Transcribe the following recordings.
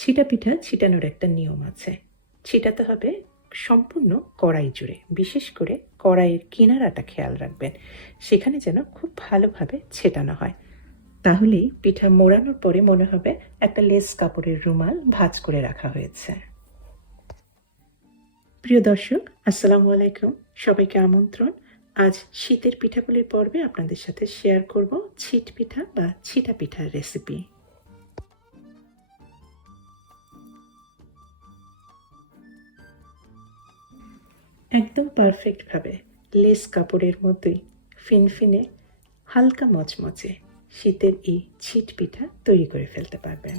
ছিটা পিঠা ছিটানোর একটা নিয়ম আছে। ছিটাতে হবে সম্পূর্ণ কড়াই জুড়ে, বিশেষ করে কড়াইয়ের কিনারাটা খেয়াল রাখবেন, সেখানে যেন খুব ভালোভাবে ছেটানো হয়। তাহলেই পিঠা মোড়ানোর পরে মনে হবে একটা লেস কাপড়ের রুমাল ভাঁজ করে রাখা হয়েছে। প্রিয় দর্শক, আসসালামু আলাইকুম। সবাইকে আমন্ত্রণ। আজ শীতের পিঠাপুলির পর্বে আপনাদের সাথে শেয়ার করব ছিট পিঠা বা ছিটা পিঠার রেসিপি। একদম পারফেক্টভাবে লেস কাপড়ের মতোই ফিনফিনে হালকা মচমচে শীতের এই ছিট পিঠা তৈরি করে ফেলতে পারবেন।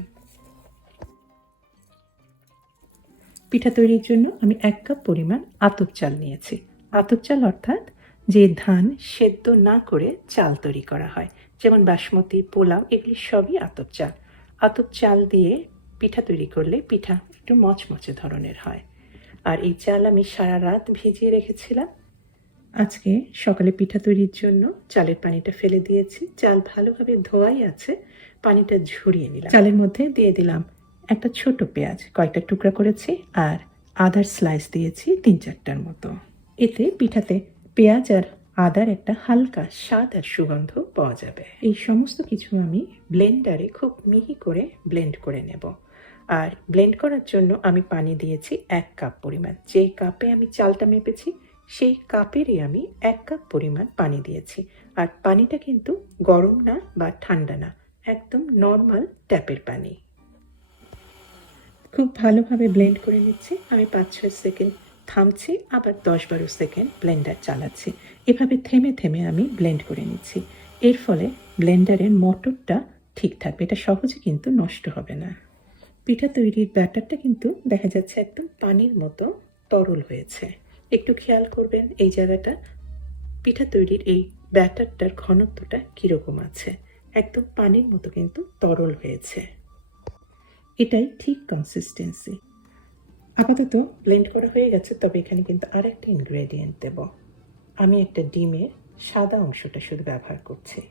পিঠা তৈরির জন্য আমি 1 কাপ পরিমাণ আতপ চাল নিয়েছি। আতপ চাল অর্থাৎ যে ধান সেদ্ধ না করে চাল তৈরি করা হয়, যেমন বাসমতি, পোলাও, এগুলি সবই আতপ চাল। আতপ চাল দিয়ে পিঠা তৈরি করলে পিঠা একটু মচমচে ধরনের হয়। আর এই চাল আমি সারা রাত ভিজিয়ে রেখেছিলাম। আজকে সকালে পিঠা তৈরির জন্য চালের পানিটা ফেলে দিয়েছি। চাল ভালোভাবে ধোয়াই আছে, পানিটা ঝরিয়ে নিলাম। চালের মধ্যে দিয়ে দিলাম একটা ছোট পেঁয়াজ, কয়েকটা টুকরা করেছি, আর আদার স্লাইস দিয়েছি 3-4টার মতো। এতে পিঠাতে পেঁয়াজ আর আদার একটা হালকা স্বাদ আর সুগন্ধ পাওয়া যাবে। এই সমস্ত কিছু আমি ব্লেন্ডারে খুব মিহি করে ব্লেন্ড করে নেব। আর ব্লেন্ড করার জন্য আমি পানি দিয়েছি 1 কাপ পরিমাণ। যেই কাপে আমি চালটা মেপেছি সেই কাপেরই আমি 1 কাপ পরিমাণ পানি দিয়েছি। আর পানিটা কিন্তু গরম না বা ঠান্ডা না, একদম নর্মাল ট্যাপের পানি। খুব ভালোভাবে ব্লেন্ড করে নিচ্ছি। আমি 5-6 সেকেন্ড থামছি, আবার 10-12 সেকেন্ড ব্লেন্ডার চালাচ্ছি। এভাবে থেমে থেমে আমি ব্লেন্ড করে নিচ্ছি। এর ফলে ব্লেন্ডারের মোটরটা ঠিক থাকবে, এটা সহজে কিন্তু নষ্ট হবে না। পিঠা তৈরির ব্যাটারটা কিন্তু দেখা যাচ্ছে একদম পানির মতো তরল হয়েছে। একটু খেয়াল করবেন এই জায়গাটা, পিঠা তৈরির এই ব্যাটারটার ঘনত্বটা কীরকম আছে। একদম পানির মতো কিন্তু তরল হয়েছে। এটাই ঠিক কনসিস্টেন্সি। আপাতত ব্লেন্ড করা হয়ে গেছে, তবে এখানে কিন্তু আর একটা ইনগ্রেডিয়েন্ট দেব। আমি একটা ডিমের সাদা অংশটা শুধু ব্যবহার করছি।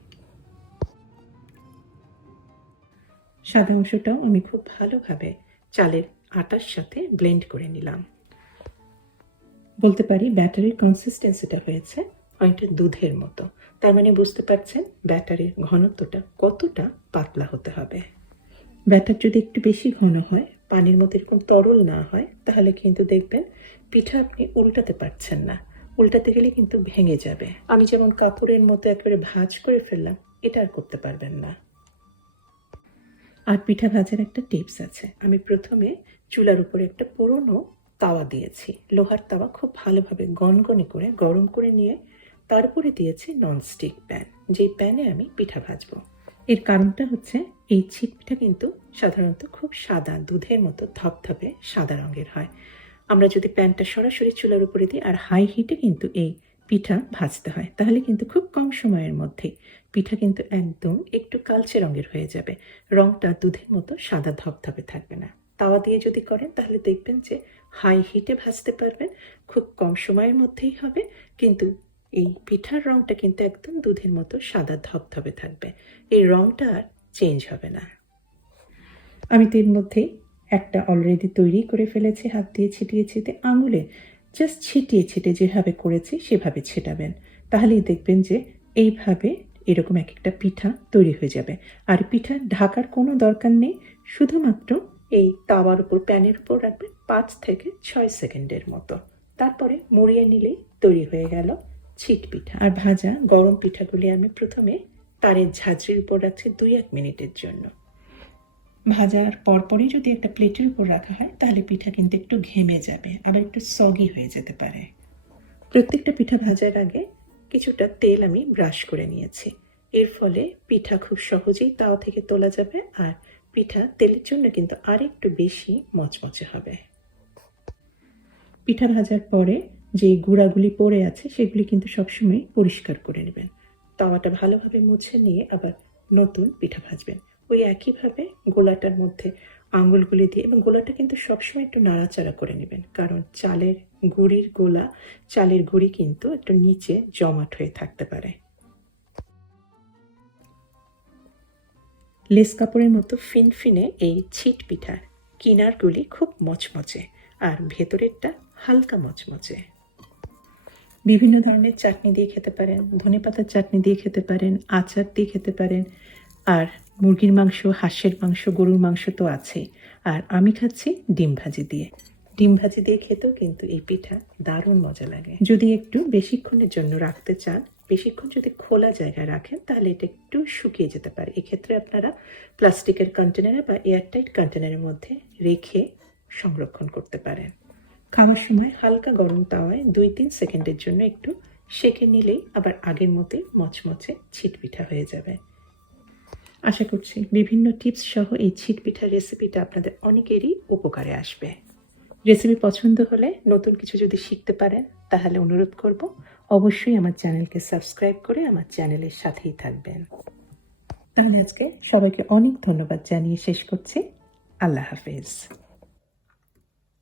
সাদা অংশটাও আমি খুব ভালোভাবে চালের আটার সাথে ব্লেন্ড করে নিলাম। বলতে পারি ব্যাটারের কনসিস্টেন্সিটা হয়েছে অনেকটা দুধের মতো। তার মানে বুঝতে পারছেন ব্যাটারের ঘনত্বটা কতটা পাতলা হতে হবে। ব্যাটার যদি একটু বেশি ঘন হয়, পানির মতো এরকম তরল না হয়, তাহলে কিন্তু দেখবেন পিঠা আপনি উল্টাতে পারছেন না। উল্টাতে গেলে কিন্তু ভেঙে যাবে। আমি যেমন কাপড়ের মতো একেবারে ভাঁজ করে ফেললাম, এটা আর করতে পারবেন না। আর পিঠা ভাজার একটা টিপস আছে। আমি প্রথমে চুলার উপরে একটা পুরনো তাওয়া দিয়েছি, লোহার তাওয়া, খুব ভালোভাবে গনগনে করে গরম করে নিয়ে তারপরে দিয়েছি ননস্টিক প্যান, যেই প্যানে আমি পিঠা ভাজবো। এর কারণটা হচ্ছে এই ছিট পিঠা কিন্তু সাধারণত খুব সাদা, দুধের মতো ধপধপে সাদা রঙের হয়। আমরা যদি প্যানটা সরাসরি চুলার উপরে দিই আর হাই হিটে কিন্তু এই পিঠা ভাজতে হয়, তাহলে কিন্তু খুব কম সময়ের মধ্যে পিঠা কিন্তু একদম একটু কালচে রঙের হয়ে যাবে। রঙটা দুধের মতো সাদা ধপধপে থাকবে না। তাওয়া দিয়ে যদি করেন তাহলে দেখবেন যে হাই হিটে ভাজতে পারবেন, খুব কম সময়ের মধ্যেই হবে, কিন্তু এই পিঠার রঙটা কিন্তু একদম দুধের মতো সাদা ধপধপে থাকবে। এই রঙটা আর চেঞ্জ হবে না। আমি তো এর মধ্যেই একটা অলরেডি তৈরি করে ফেলেছি, হাত দিয়ে ছিটিয়ে ছিটিয়ে, আঙুলে জাস্ট ছিটিয়ে ছিটিয়ে যেভাবে করেছি সেভাবে ছেটাবেন। তাহলেই দেখবেন যে এইভাবে এরকম এক একটা পিঠা তৈরি হয়ে যাবে। আর পিঠা ঢাকার কোনো দরকার নেই, শুধুমাত্র এই তাওয়ার উপর, প্যানের উপর রাখবেন 5 থেকে 6 সেকেন্ডের মতো। তারপরে মুড়িয়ে নিলেই তৈরি হয়ে গেল ছিট পিঠা। আর ভাজা গরম পিঠাগুলি আমি প্রথমে তারের ঝাঁঝরির উপর রাখছি 2-1 মিনিটের জন্য। ভাজার পরপরই যদি একটা প্লেটের উপর রাখা হয় তাহলে পিঠা কিন্তু একটু ঘেমে যাবে, আবার একটু সগি হয়ে যেতে পারে। প্রত্যেকটা পিঠা ভাজার আগে কিছুটা তেল আমি ব্রাশ করে নিয়েছি। এর ফলে পিঠা খুব সহজেই তাওয়া থেকে তোলা যাবে, আর পিঠা তেলের জন্য কিন্তু আর একটু বেশি মচমচে হবে। পিঠা ভাজার পরে যে গুঁড়াগুলি পড়ে আছে সেগুলি কিন্তু সবসময় পরিষ্কার করে নেবেন। তাওয়াটা ভালোভাবে মুছে নিয়ে আবার নতুন পিঠা ভাজবেন। ওই একইভাবে গোলাটার মধ্যে আঙুলগুলি দিয়ে, এবং গোলাটা কিন্তু সবসময় একটু নাড়াচাড়া করে নেবেন, কারণ চালের গুঁড়ি কিন্তু একটু নিচে জমাট হয়ে থাকতে পারে। লেস কাপড়ের মতো ফিনফিনে এই ছিট পিঠার কিনারগুলি খুব মচমচে আর ভেতরেরটা হালকা মচমচে। বিভিন্ন ধরনের চাটনি দিয়ে খেতে পারেন, ধনেপাতার চাটনি দিয়ে খেতে পারেন, আচার দিয়ে খেতে পারেন, আর মুরগির মাংস, হাঁসের মাংস, গরুর মাংস তো আছেই। আর আমি খাচ্ছি ডিম ভাজি দিয়ে। ডিম ভাজি দিয়ে খেতেও কিন্তু এই পিঠা দারুণ মজা লাগে। যদি একটু বেশিক্ষণের জন্য রাখতে চান, বেশিক্ষণ যদি খোলা জায়গায় রাখেন, তাহলে এটা একটু শুকিয়ে যেতে পারে। এক্ষেত্রে আপনারা প্লাস্টিকের কন্টেনারে বা এয়ারটাইট কন্টেনারের মধ্যে রেখে সংরক্ষণ করতে পারেন। খাওয়ার সময় হালকা গরম তাওয়ায় 2-3 সেকেন্ডের জন্য একটু সেঁকে নিলেই আবার আগের মতোই মচমচে ছিট পিঠা হয়ে যাবে। আশা করছি বিভিন্ন টিপস সহ এই ছিট পিঠার রেসিপিটা আপনাদের অনেকেরই উপকারে আসবে। রেসিপি পছন্দ হলে, নতুন কিছু যদি শিখতে পারেন, তাহলে অনুরোধ করব অবশ্যই আমার চ্যানেলকে সাবস্ক্রাইব করে আমার চ্যানেলের সাথেই থাকবেন। তাহলে আজকে সবাইকে অনেক ধন্যবাদ জানিয়ে শেষ করছি। আল্লাহ হাফেজ।